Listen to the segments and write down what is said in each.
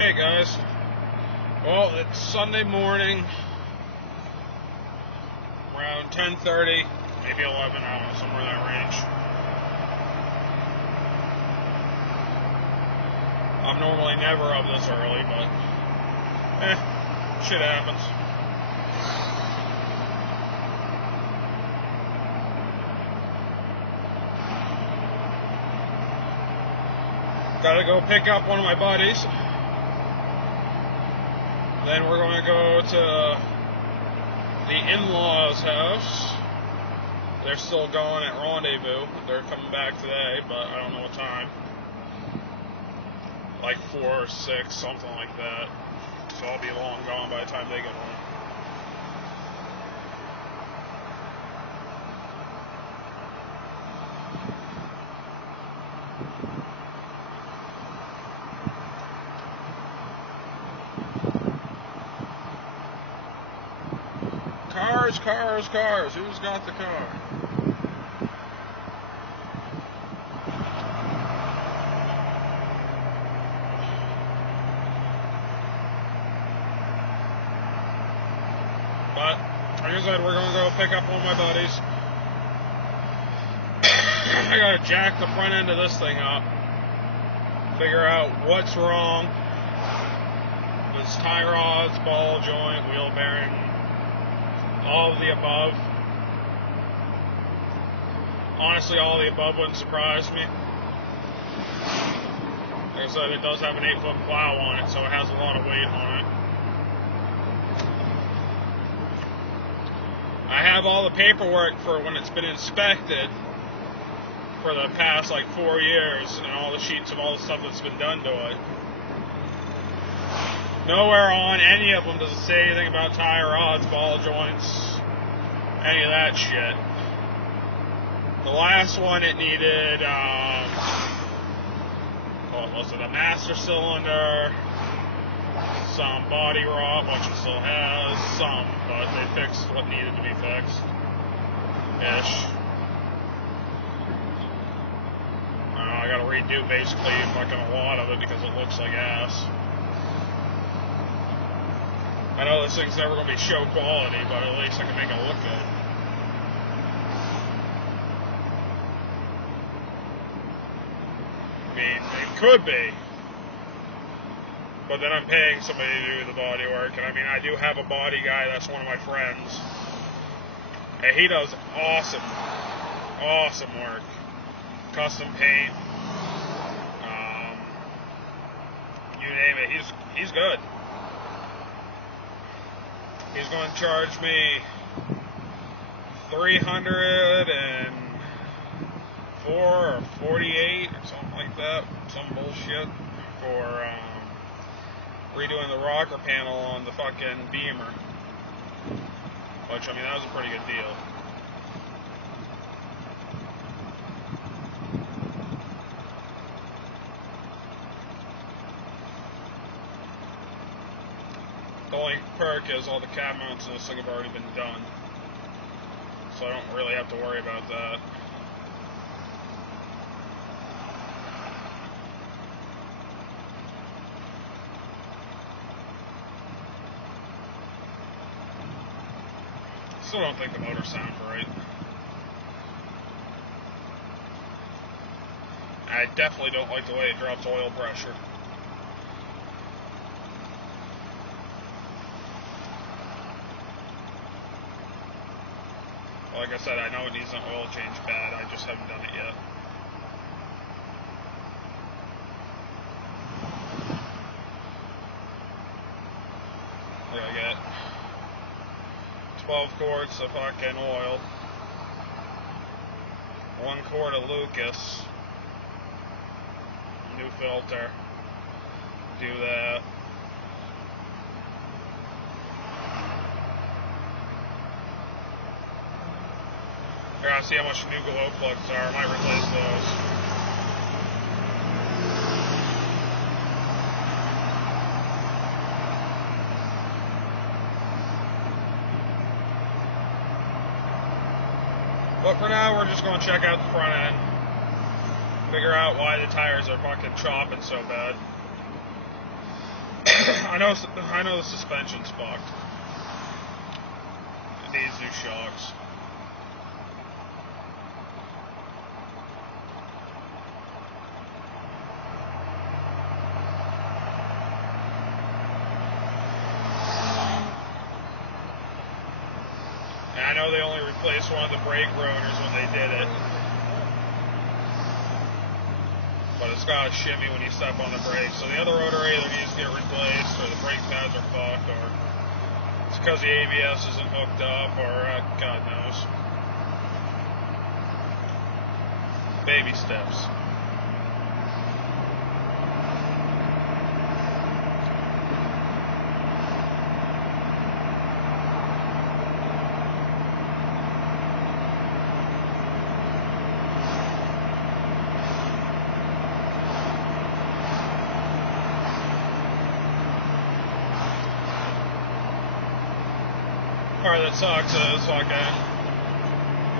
Hey guys, well it's Sunday morning, around 10:30, maybe 11, I don't know, somewhere in that range. I'm normally never up this early, but shit happens. Gotta go pick up one of my buddies. Then we're going to go to the in-laws' house. They're still going at Rendezvous. They're coming back today, but I don't know what time. Like 4 or 6, something like that. So I'll be long gone by the time they get home. Cars. Who's got the car? But, like I said, we're going to go pick up one of my buddies. I got to jack the front end of this thing up. Figure out what's wrong. If it's tie rods, ball joint, wheel bearing, all of the above. Honestly, all of the above wouldn't surprise me. Like I said, it does have an 8-foot plow on it, so it has a lot of weight on it. I have all the paperwork for when it's been inspected for the past, 4 years, and all the sheets of all the stuff that's been done to it. Nowhere on any of them does it say anything about tie rods, ball joints, any of that shit. The last one, it needed, what was it, a master cylinder, some body rot, which it still has, some, but they fixed what needed to be fixed. Ish. I gotta redo basically fucking a lot of it because it looks like ass. I know this thing's never gonna be show quality, but at least I can make it look good. I mean, it could be. But then I'm paying somebody to do the body work, and I mean, I do have a body guy that's one of my friends. And he does awesome work. Custom paint. You name it, he's good. He's going to charge me $304 or $48 or something like that, some bullshit, for redoing the rocker panel on the fucking Beamer. Which, I mean, that was a pretty good deal. The only perk is all the cab mounts in this thing have already been done. So I don't really have to worry about that. Still don't think the motor sounds right. I definitely don't like the way it drops oil pressure. Like I said, I know it needs an oil change bad, I just haven't done it yet. There I get 12 quarts of fucking oil, 1 quart of Lucas, new filter, do that. I gotta see how much new glow plugs are. I might replace those. But for now, we're just going to check out the front end. Figure out why the tires are fucking chopping so bad. I know the suspension's fucked. It needs new shocks. And I know they only replaced one of the brake runners when they did it. But it's got a shimmy when you step on the brakes. So the other rotor either needs to get replaced, or the brake pads are fucked, or it's because the ABS isn't hooked up, or God knows. Baby steps. Part that sucks is fucking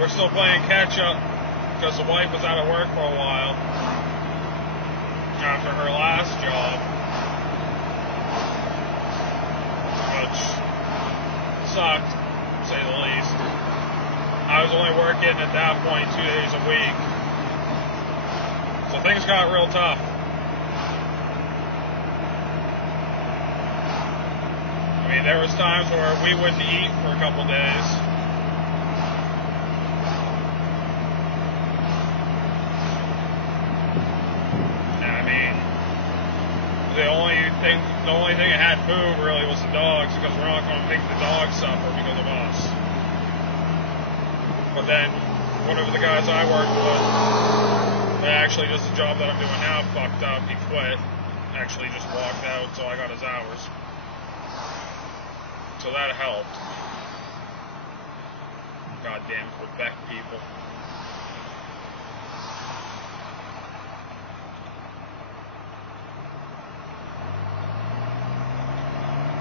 we're still playing catch up because the wife was out of work for a while after her last job, which sucked, to say the least. I was only working at that point 2 days a week, so things got real tough. I mean, there was times where we wouldn't eat for a couple days. And I mean, the only thing that had food really was the dogs, because we're not going to make the dogs suffer because of us. But then, one of the guys I worked with, that actually does the job that I'm doing now, fucked up. He quit. Actually just walked out, so I got his hours. So that helped. Goddamn Quebec people.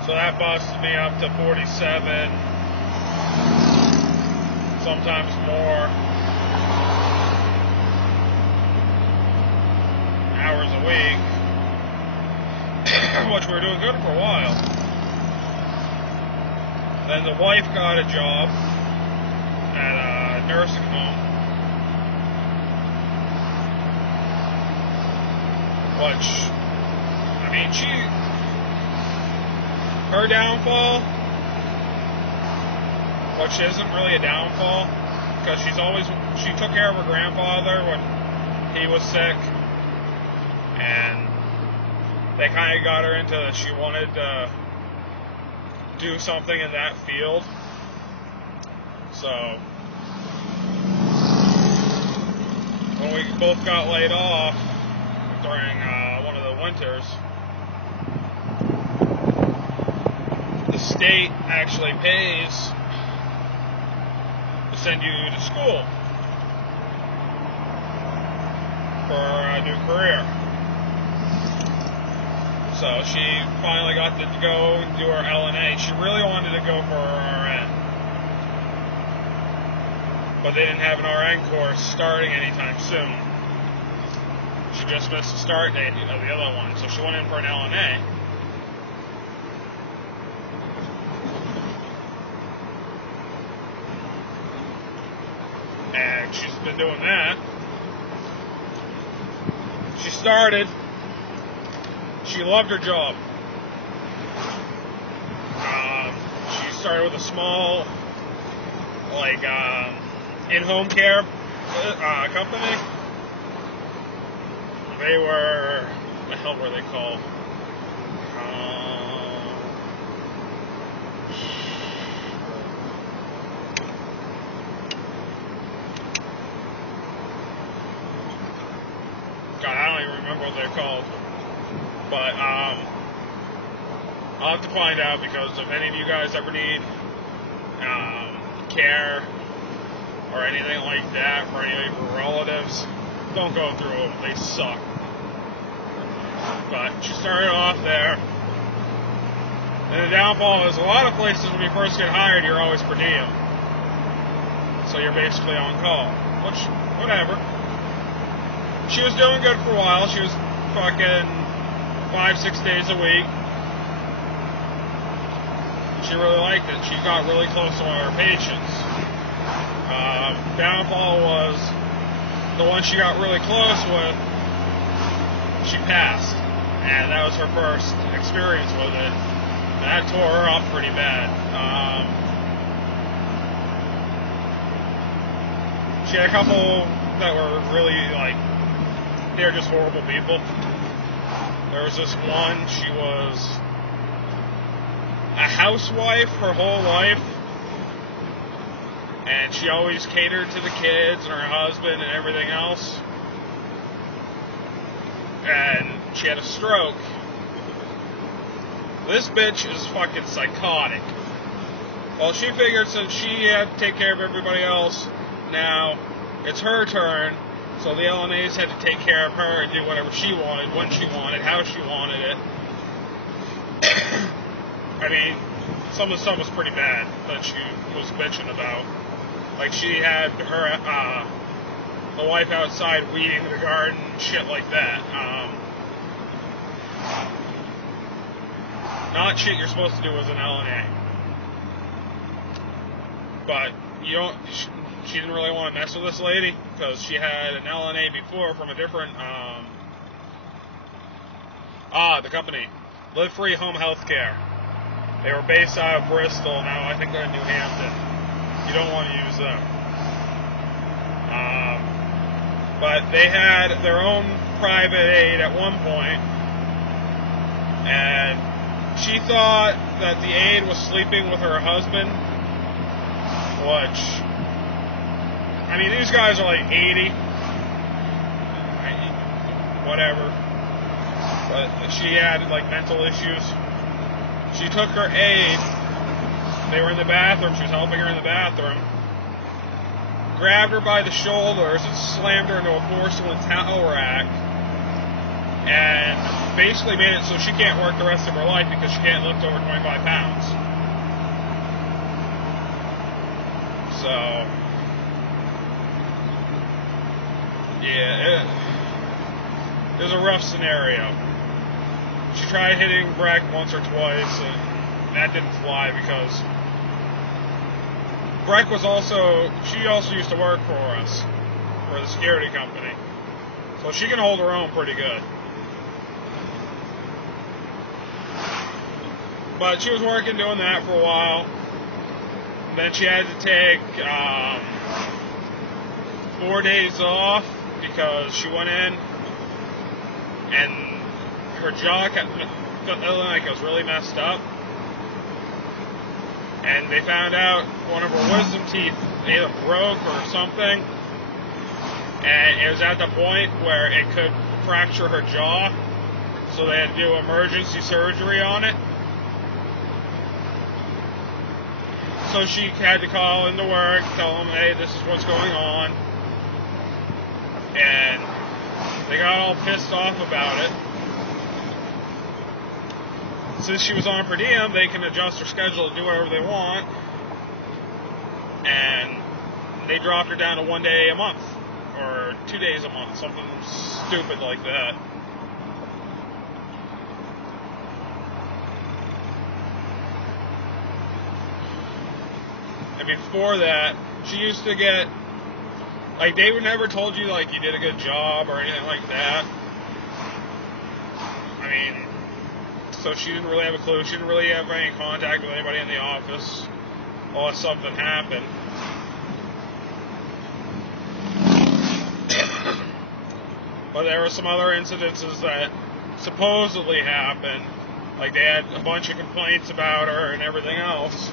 So that busted me up to 47, sometimes more, hours a week, which we were doing good for a while. Then the wife got a job at a nursing home, which, I mean, her downfall, which isn't really a downfall, because she took care of her grandfather when he was sick, and they kind of got her into, she wanted to do something in that field. So when we both got laid off during one of the winters, the state actually pays to send you to school for a new career. So she finally got to go and do her LNA. She really wanted to go for her RN, but they didn't have an RN course starting anytime soon. She just missed the start date of the other one, so she went in for an LNA. And she's been doing that. She started. She loved her job. She started with a small, like, in-home care company. They were, what the hell were they called? God, I don't even remember what they're called. But I'll have to find out, because if any of you guys ever need care or anything like that for any of your relatives, don't go through them. They suck. But she started off there. And the downfall is a lot of places when you first get hired, you're always per diem. So you're basically on call. Which, whatever. She was doing good for a while. She was fucking 5-6 days a week. She really liked it. She got really close to one of her patients. Downfall was the one she got really close with, she passed. And that was her first experience with it. That tore her up pretty bad. She had a couple that were really, like, they're just horrible people. There was this one, she was a housewife her whole life, and she always catered to the kids and her husband and everything else. And she had a stroke. This bitch is fucking psychotic. Well, she figured since she had to take care of everybody else, now it's her turn, so the LNAs had to take care of her and do whatever she wanted, when she wanted, how she wanted it. I mean, some of the stuff was pretty bad that she was bitching about. Like, she had her, the wife outside weeding the garden, shit like that. Not shit you're supposed to do as an LNA. But you don't. She didn't really want to mess with this lady because she had an LNA before from a different. The company, Live Free Home Healthcare. They were based out of Bristol. Now I think they're in New Hampton. You don't want to use them. But they had their own private aid at one point, and she thought that the aide was sleeping with her husband, which, I mean, these guys are like 80, whatever, but she had, like, mental issues. She took her aide, they were in the bathroom, she was helping her in the bathroom, grabbed her by the shoulders and slammed her into a porcelain towel rack, and basically made it so she can't work the rest of her life because she can't lift over 25 pounds. So, yeah, it was a rough scenario. She tried hitting Breck once or twice, and that didn't fly because Breck she also used to work for us, for the security company. So she can hold her own pretty good. But she was working doing that for a while. And then she had to take 4 days off because she went in and her jaw feeling like it was really messed up. And they found out one of her wisdom teeth either broke or something. And it was at the point where it could fracture her jaw. So they had to do emergency surgery on it. So she had to call into work, tell them, hey, this is what's going on. And they got all pissed off about it. Since she was on per diem, they can adjust her schedule to do whatever they want. And they dropped her down to 1 day a month. Or 2 days a month. Something stupid like that. And before that, she used to get, like, they never told you, like, you did a good job or anything like that. I mean, so she didn't really have a clue. She didn't really have any contact with anybody in the office unless something happened. But there were some other incidences that supposedly happened. Like, they had a bunch of complaints about her and everything else,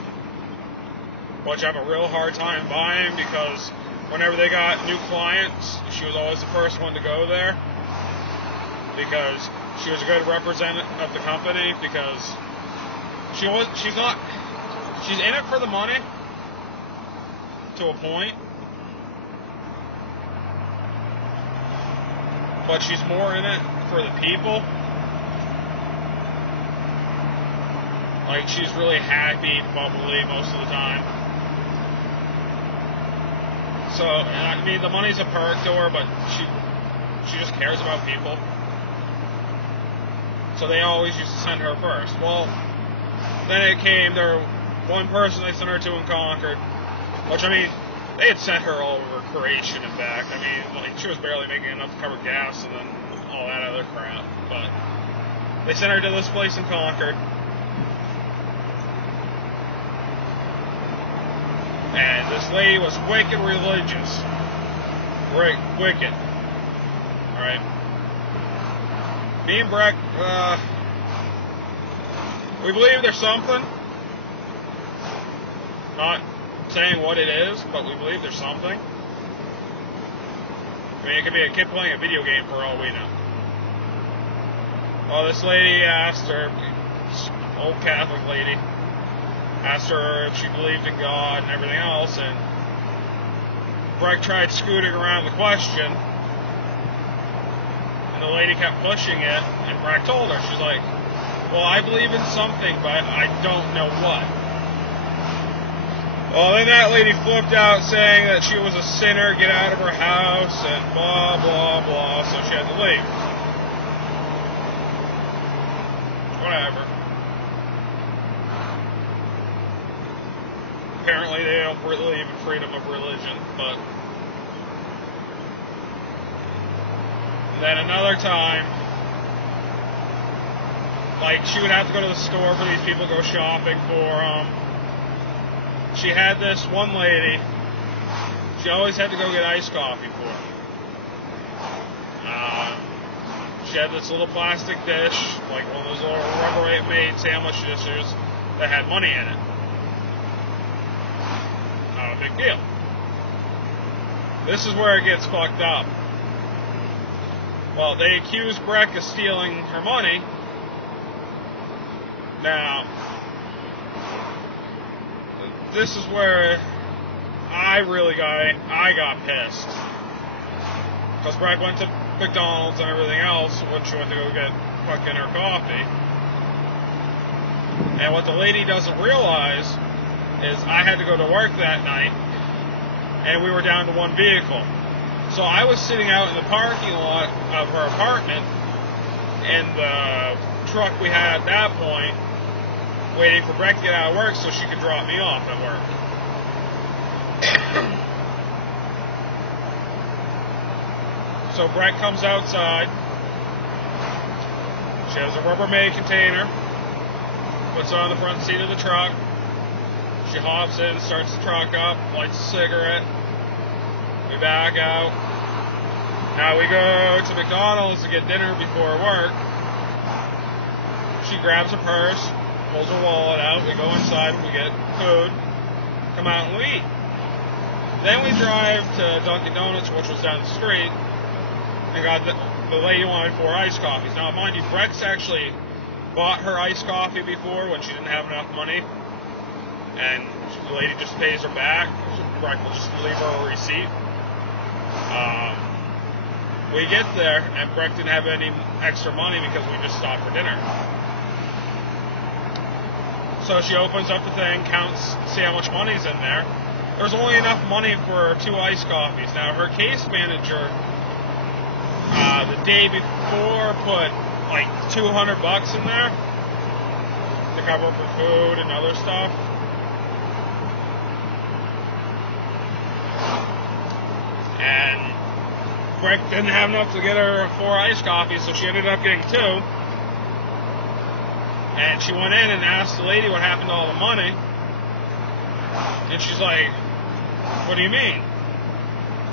which I have a real hard time buying because whenever they got new clients, she was always the first one to go there because she was a good representative of the company because she's in it for the money to a point, but she's more in it for the people. Like, she's really happy, bubbly most of the time. So, I mean, the money's a perk to her, but she just cares about people. So they always used to send her first. Well, then it came, one person they sent her to in Concord, which, I mean, they had sent her all over Croatian and back. I mean, like, she was barely making enough to cover gas and then all that other crap. But they sent her to this place in Concord. And this lady was wicked religious. Wicked. Alright. Me and Breck, we believe there's something. Not saying what it is, but we believe there's something. I mean, it could be a kid playing a video game for all we know. Well, this lady asked her, old Catholic lady, asked her if she believed in God and everything else, and Breck tried scooting around the question, and the lady kept pushing it, and Breck told her, she's like, well, I believe in something, but I don't know what. Well, then that lady flipped out saying that she was a sinner, get out of her house, and blah, blah, blah, so she had to leave. Whatever. Apparently they don't believe in freedom of religion, but... And then another time, like, she would have to go to the store for these people to go shopping for, she had this one lady, she always had to go get iced coffee for her. She had this little plastic dish, like one of those little Rubbermaid sandwich dishes that had money in it. Not a big deal. This is where it gets fucked up. Well, they accused Breck of stealing her money. Now, this is where I got pissed. Because Breck went to McDonald's and everything else when she went to go get fucking her coffee. And what the lady doesn't realize is I had to go to work that night, and we were down to one vehicle. So I was sitting out in the parking lot of her apartment in the truck we had at that point, waiting for Breck to get out of work so she could drop me off at work. So Breck comes outside. She has a Rubbermaid container, puts it on the front seat of the truck. She hops in, starts the truck up, lights a cigarette. We back out. Now we go to McDonald's to get dinner before work. She grabs her purse, pulls her wallet out. We go inside, we get food, come out and we eat. Then we drive to Dunkin' Donuts, which was down the street, and got the lady wanted 4 iced coffees. Now, mind you, Breck's actually bought her iced coffee before when she didn't have enough money, and the lady just pays her back. Breck will just leave her a receipt. We get there, and Breck didn't have any extra money because we just stopped for dinner. So she opens up the thing, counts, see how much money's in there. There's only enough money for 2 iced coffees. Now, her case manager, the day before, put like $200 in there to cover for food and other stuff. And Breck didn't have enough to get her 4 iced coffees, so she ended up getting 2. And she went in and asked the lady what happened to all the money. And she's like, what do you mean?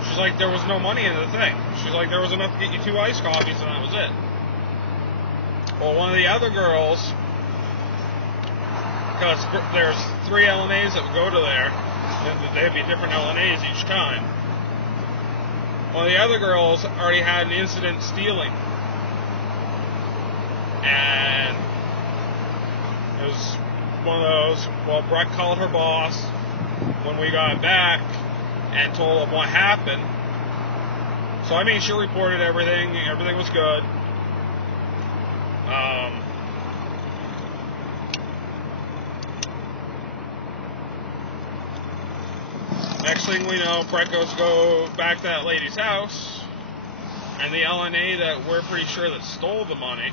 She's like, there was no money in the thing. She's like, there was enough to get you 2 iced coffees and that was it. Well, one of the other girls, because there's 3 LNAs that would go to there, and they'd be different LNAs each time. One of the other girls already had an incident stealing. And it was one of those, well, Breck called her boss when we got back and told him what happened. So, I mean, she reported everything. Everything was good. Next thing we know, Breck goes to go back to that lady's house, and the LNA that we're pretty sure that stole the money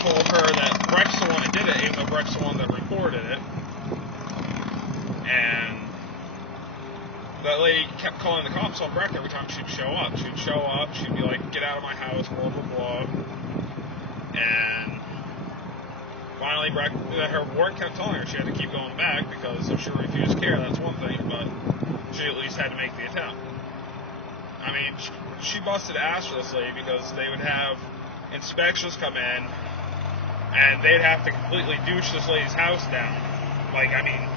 told her that Breck's the one that did it, even though Breck's the one that reported it. And that lady kept calling the cops on Breck every time she'd show up. She'd show up, she'd be like, get out of my house, blah, blah, blah. And finally, Breck, her work kept telling her she had to keep going back, because if she refused care, that's one thing, but she at least had to make the attempt. I mean, she busted ass for this lady, because they would have inspections come in, and they'd have to completely douche this lady's house down. Like, I mean,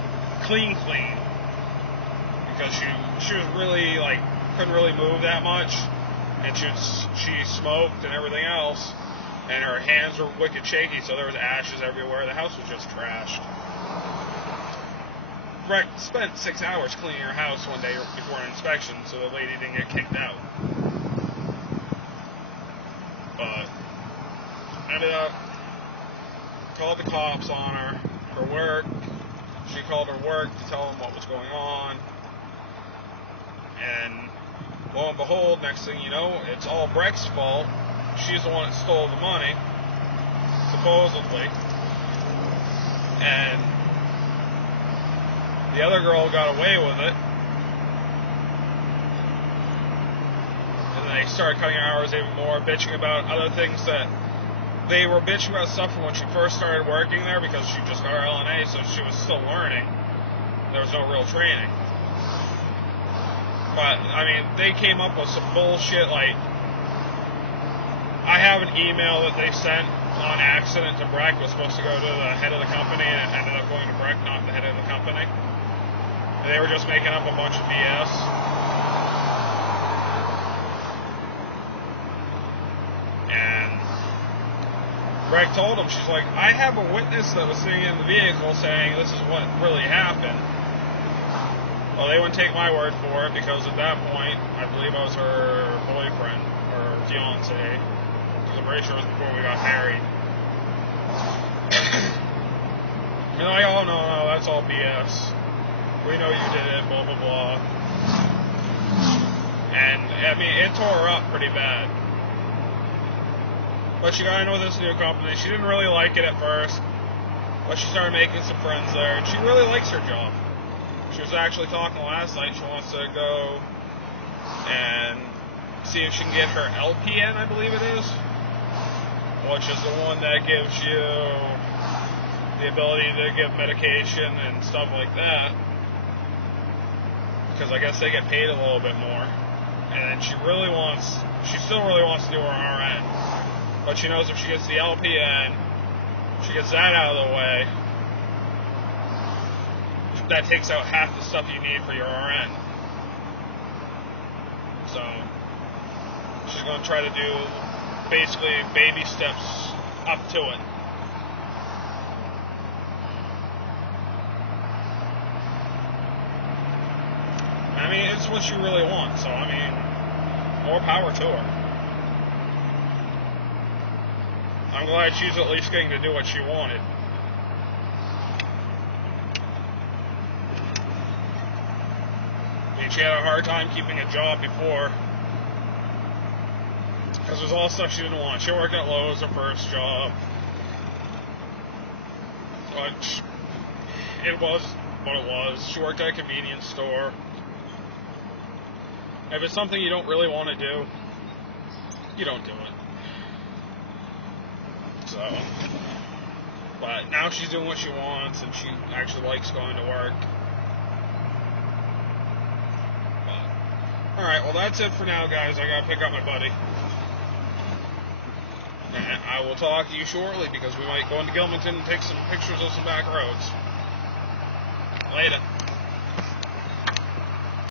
clean. Because she was really, like, couldn't really move that much, and she smoked and everything else, and her hands were wicked shaky, so there was ashes everywhere. The house was just trashed. Breck spent 6 hours cleaning her house one day before an inspection, so the lady didn't get kicked out. But ended up called the cops on her work. She called her work to tell them what was going on. And lo and behold, next thing you know, it's all Breck's fault. She's the one that stole the money, supposedly. And the other girl got away with it. And then they started cutting her hours even more, bitching about other things that they were bitching about stuff from when she first started working there, because she just got her LNA, so she was still learning. There was no real training. But, I mean, they came up with some bullshit, like, I have an email that they sent on accident to Breck. It was supposed to go to the head of the company, and it ended up going to Breck, not the head of the company. And they were just making up a bunch of BS. And Breck told him, she's like, I have a witness that was sitting in the vehicle saying this is what really happened. Well, they wouldn't take my word for it, because at that point, I believe I was her boyfriend, or fiance, because I'm pretty sure it was before we got married. And like, oh, no, that's all BS. We know you did it, blah, blah, blah. And, I mean, it tore her up pretty bad. But she got in with this new company. She didn't really like it at first, but she started making some friends there, and she really likes her job. She was actually talking last night. She wants to go and see if she can get her LPN, I believe it is, which is the one that gives you the ability to give medication and stuff like that, because I guess they get paid a little bit more. And she still really wants to do her RN, but she knows if she gets the LPN, she gets that out of the way, that takes out half the stuff you need for your RN. So she's going to try to do basically baby steps up to it. I mean, it's what you really want, so I mean, more power to her. I'm glad she's at least getting to do what she wanted. She had a hard time keeping a job before, because it was all stuff she didn't want. She worked at Lowe's, her first job, but it was what it was. She worked at a convenience store. If it's something you don't really want to do, you don't do it. So, but now she's doing what she wants, and she actually likes going to work. Alright, well that's it for now, guys. I gotta pick up my buddy. And I will talk to you shortly, because we might go into Gilmanton and take some pictures of some back roads. Later.